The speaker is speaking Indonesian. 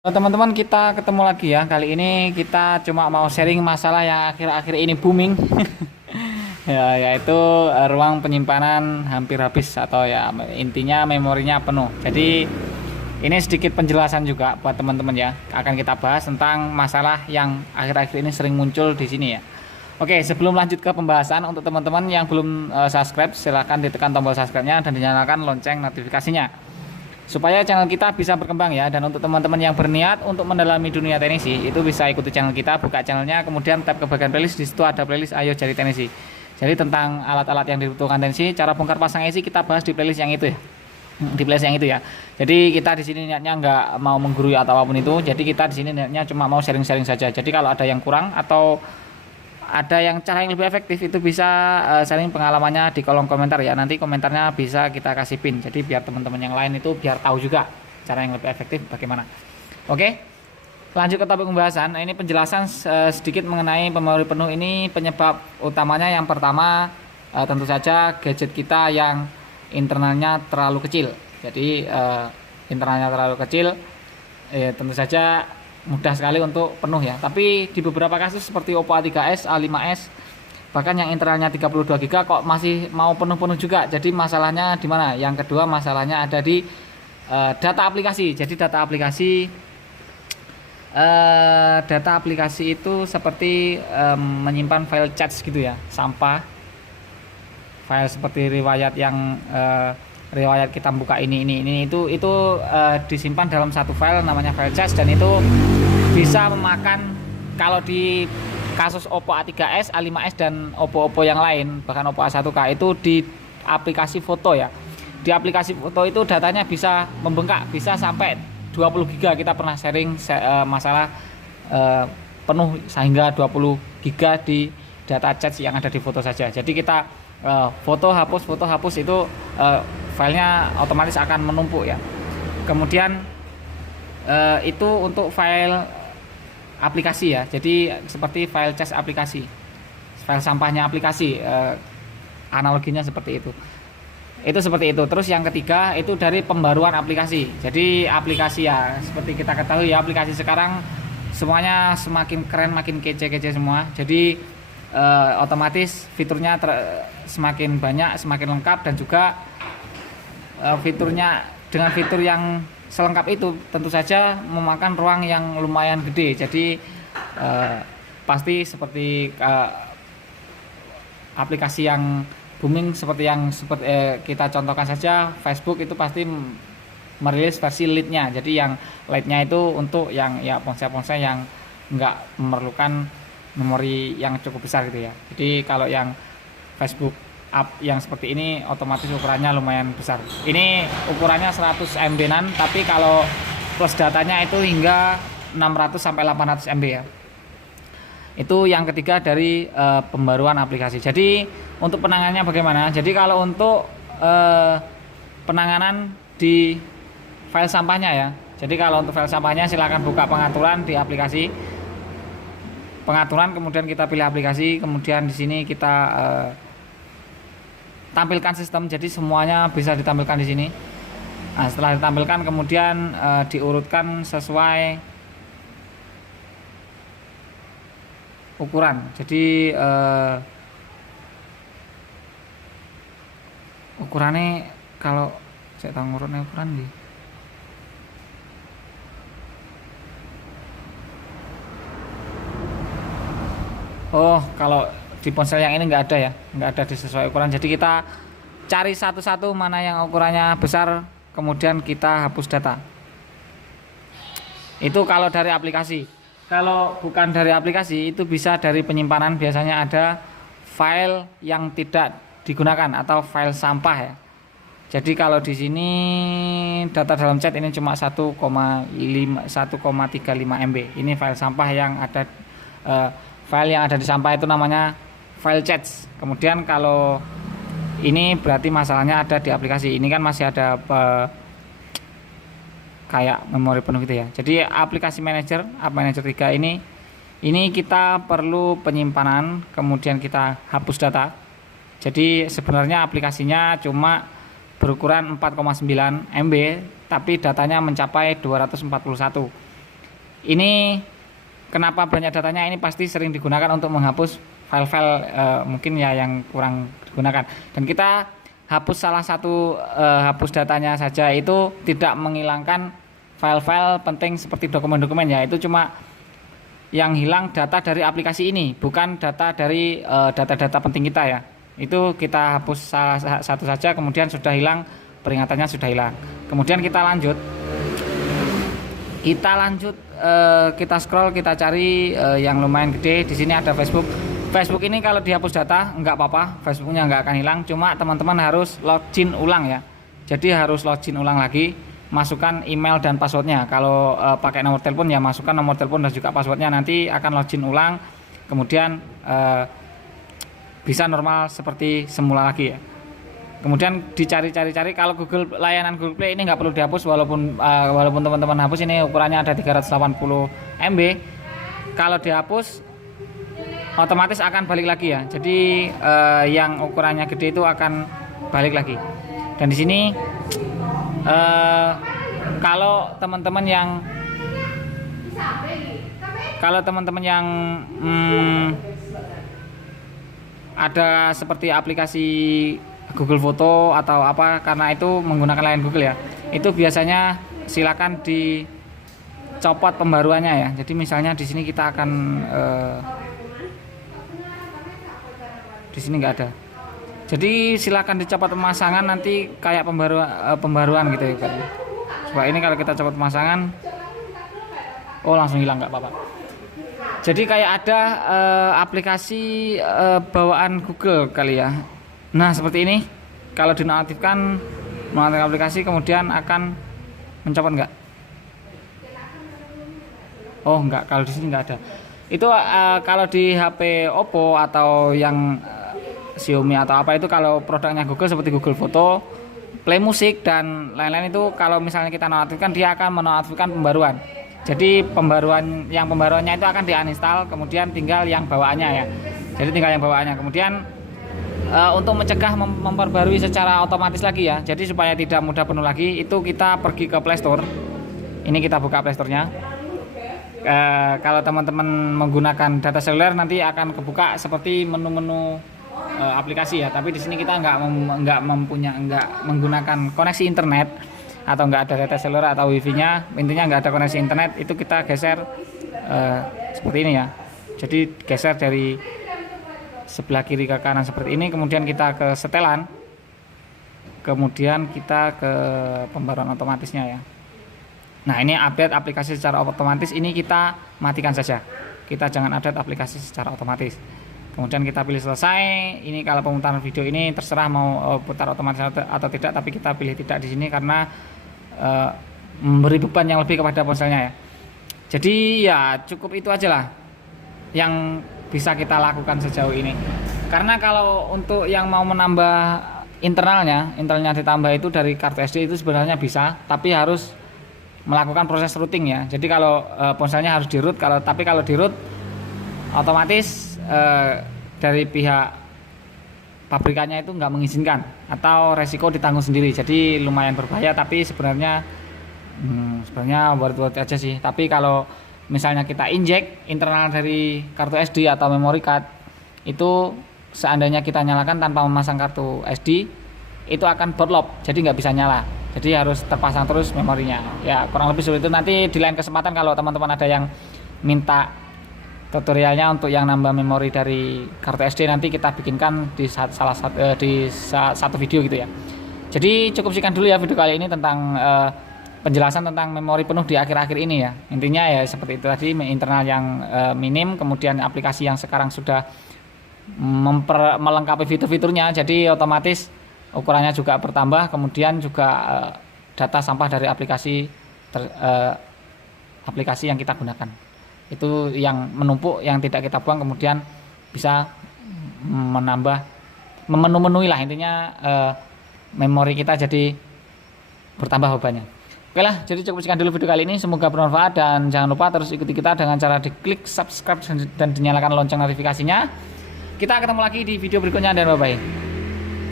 Halo teman-teman, kita ketemu lagi ya. Kali ini kita cuma mau sharing masalah yang akhir-akhir ini booming. Ya, yaitu ruang penyimpanan hampir habis atau ya intinya memorinya penuh. Jadi ini sedikit penjelasan juga buat teman-teman ya. Akan kita bahas tentang masalah yang akhir-akhir ini sering muncul di sini ya. Oke, sebelum lanjut ke pembahasan, untuk teman-teman yang belum subscribe, silahkan ditekan tombol subscribe-nya dan dinyalakan lonceng notifikasinya supaya channel kita bisa berkembang ya. Dan untuk teman-teman yang berniat untuk mendalami dunia tenisi, itu bisa ikuti channel kita, buka channelnya, kemudian tap ke bagian playlist. Di situ ada playlist Ayo Jadi Tenisi. Jadi tentang alat-alat yang dibutuhkan tenisi, cara bongkar pasang IC kita bahas di playlist yang itu ya. Di playlist yang itu ya. Jadi kita di sini niatnya nggak mau menggurui atau apapun itu. Jadi kita di sini niatnya cuma mau sharing-sharing saja. Jadi kalau ada yang kurang atau ada yang cara yang lebih efektif, itu bisa sharing pengalamannya di kolom komentar ya. Nanti komentarnya bisa kita kasih pin, jadi biar teman-teman yang lain itu biar tahu juga cara yang lebih efektif bagaimana. Oke, lanjut ke topik pembahasan. Ini penjelasan sedikit mengenai memori penuh. Ini penyebab utamanya, yang pertama tentu saja gadget kita yang internalnya terlalu kecil. Jadi internalnya terlalu kecil, tentu saja mudah sekali untuk penuh ya. Tapi di beberapa kasus seperti Oppo A3s, A5s, bahkan yang internalnya 32 GB kok masih mau penuh-penuh juga. Jadi masalahnya di mana? Yang kedua, masalahnya ada di data aplikasi. Jadi data aplikasi itu seperti menyimpan file chat gitu ya, sampah. File seperti riwayat kita buka ini itu disimpan dalam satu file namanya file chat, dan itu bisa memakan, kalau di kasus Oppo A3s, A5s dan Oppo yang lain, bahkan Oppo A1K, itu di aplikasi foto ya. Di aplikasi foto itu datanya bisa membengkak, bisa sampai 20 GB. Kita pernah sharing masalah penuh sehingga 20 GB di data chat yang ada di foto saja. Jadi kita foto hapus itu filenya otomatis akan menumpuk ya. Kemudian itu untuk file aplikasi ya. Jadi seperti file cache aplikasi, file sampahnya aplikasi, analoginya seperti itu. Itu seperti itu. Terus yang ketiga itu dari pembaruan aplikasi. Jadi aplikasi ya, seperti kita ketahui ya, aplikasi sekarang semuanya semakin keren, makin kece-kece semua. Jadi otomatis fiturnya semakin banyak, semakin lengkap, dan juga fiturnya dengan fitur yang selengkap itu tentu saja memakan ruang yang lumayan gede. Jadi pasti seperti aplikasi yang booming seperti kita contohkan saja, Facebook itu pasti merilis versi Lite-nya. Jadi yang Lite-nya itu untuk yang ya ponsel-ponsel yang nggak memerlukan memori yang cukup besar gitu ya. Jadi kalau yang Facebook app yang seperti ini otomatis ukurannya lumayan besar. Ini ukurannya 100 MB-an, tapi kalau plus datanya itu hingga 600 sampai 800 MB ya. Itu yang ketiga dari pembaruan aplikasi. Jadi untuk penanganannya bagaimana? Jadi kalau untuk penanganan di file sampahnya ya. Jadi kalau untuk file sampahnya silakan buka pengaturan di aplikasi. Pengaturan, kemudian kita pilih aplikasi, kemudian di sini kita tampilkan sistem. Jadi semuanya bisa ditampilkan di sini. Nah, setelah ditampilkan kemudian diurutkan sesuai ukuran. Jadi ukurannya, kalau saya tahu ngurutnya ukuran di kalau di ponsel yang ini nggak ada ya, nggak ada sesuai ukuran. Jadi kita cari satu-satu mana yang ukurannya besar, kemudian kita hapus data. Itu kalau dari aplikasi. Kalau bukan dari aplikasi, itu bisa dari penyimpanan. Biasanya ada file yang tidak digunakan atau file sampah ya. Jadi kalau di sini data dalam chat ini cuma 1,35 MB. Ini file sampah yang ada, file yang ada di sampah itu namanya file chat. Kemudian kalau ini berarti masalahnya ada di aplikasi. Ini kan masih ada kayak memori penuh gitu ya. Jadi aplikasi manager, App Manager 3 ini kita perlu penyimpanan, kemudian kita hapus data. Jadi sebenarnya aplikasinya cuma berukuran 4,9 MB, tapi datanya mencapai 241. Ini kenapa banyak datanya, ini pasti sering digunakan untuk menghapus file-file mungkin ya yang kurang digunakan. Dan kita hapus salah satu hapus datanya saja itu tidak menghilangkan file-file penting seperti dokumen-dokumen ya. Itu cuma yang hilang data dari aplikasi ini, bukan data dari data-data penting kita ya. Itu kita hapus salah satu saja, kemudian sudah hilang, peringatannya sudah hilang. Kemudian kita lanjut, kita scroll, kita cari yang lumayan gede. Di sini ada Facebook. Facebook ini kalau dihapus data nggak apa-apa, Facebooknya nggak akan hilang, cuma teman-teman harus login ulang ya. Jadi harus login ulang lagi, masukkan email dan passwordnya. Kalau pakai nomor telepon ya masukkan nomor telepon dan juga passwordnya, nanti akan login ulang, kemudian bisa normal seperti semula lagi ya. Kemudian dicari-cari, kalau layanan Google Play ini nggak perlu dihapus, walaupun teman-teman hapus, ini ukurannya ada 380 MB. Kalau dihapus otomatis akan balik lagi ya. Jadi yang ukurannya gede itu akan balik lagi. Dan di sini kalau teman-teman yang ada seperti aplikasi Google Foto atau apa, karena itu menggunakan layanan Google ya, itu biasanya silakan dicopot pembaruannya ya. Jadi misalnya di sini kita akan di sini nggak ada. Jadi silakan dicopot pemasangan, nanti kayak pembaruan gitu ya. Coba ini kalau kita copot pemasangan, oh langsung hilang, nggak apa-apa. Jadi kayak ada aplikasi bawaan Google kali ya. Nah seperti ini, kalau dinonaktifkan aplikasi, kemudian akan mencopot nggak? Oh nggak, kalau di sini nggak ada. Itu kalau di HP Oppo atau yang Xiaomi atau apa, itu kalau produknya Google seperti Google Foto, Play Music dan lain-lain, itu kalau misalnya kita nonaktifkan, dia akan menonaktifkan pembaruan. Jadi pembaruannya itu akan diuninstall, kemudian tinggal yang bawaannya ya. Jadi tinggal yang bawaannya. Kemudian untuk mencegah memperbarui secara otomatis lagi ya. Jadi supaya tidak mudah penuh lagi, itu kita pergi ke Play Store. Ini kita buka Play Store-nya. Kalau teman-teman menggunakan data seluler, nanti akan kebuka seperti menu-menu aplikasi ya. Tapi di sini kita nggak menggunakan koneksi internet, atau nggak ada data seluler atau wifi-nya. Intinya nggak ada koneksi internet. Itu kita geser seperti ini ya. Jadi geser dari sebelah kiri ke kanan seperti ini, kemudian kita ke setelan, kemudian kita ke pembaruan otomatisnya ya. Nah ini update aplikasi secara otomatis, ini kita matikan saja, kita jangan update aplikasi secara otomatis. Kemudian kita pilih selesai. Ini kalau pemutaran video ini terserah mau putar otomatis atau tidak, tapi kita pilih tidak di sini karena memberi beban yang lebih kepada ponselnya ya. Jadi ya cukup itu aja lah yang bisa kita lakukan sejauh ini. Karena kalau untuk yang mau menambah internalnya ditambah itu dari kartu SD, itu sebenarnya bisa, tapi harus melakukan proses routing ya. Jadi kalau ponselnya harus di root, tapi kalau di root otomatis dari pihak pabrikannya itu nggak mengizinkan, atau resiko ditanggung sendiri. Jadi lumayan berbahaya, tapi sebenarnya worth aja sih. Tapi kalau misalnya kita injek internal dari kartu SD atau memory card, itu seandainya kita nyalakan tanpa memasang kartu SD, itu akan bootloop, jadi nggak bisa nyala. Jadi harus terpasang terus memorinya. Ya kurang lebih seperti itu. Nanti di lain kesempatan kalau teman-teman ada yang minta tutorialnya untuk yang nambah memori dari kartu SD, nanti kita bikinkan di satu video gitu ya. Jadi cukup sekian dulu ya video kali ini tentang penjelasan tentang memori penuh di akhir-akhir ini ya. Intinya ya seperti itu tadi, internal yang minim, kemudian aplikasi yang sekarang sudah melengkapi fitur-fiturnya, jadi otomatis ukurannya juga bertambah, kemudian juga data sampah dari aplikasi yang kita gunakan itu yang menumpuk, yang tidak kita buang, kemudian bisa memenuhi lah intinya memori kita jadi bertambah bebannya. Oke lah, jadi cukup sekian dulu video kali ini, semoga bermanfaat, dan jangan lupa terus ikuti kita dengan cara diklik subscribe dan dinyalakan lonceng notifikasinya. Kita ketemu lagi di video berikutnya, dan bye bye.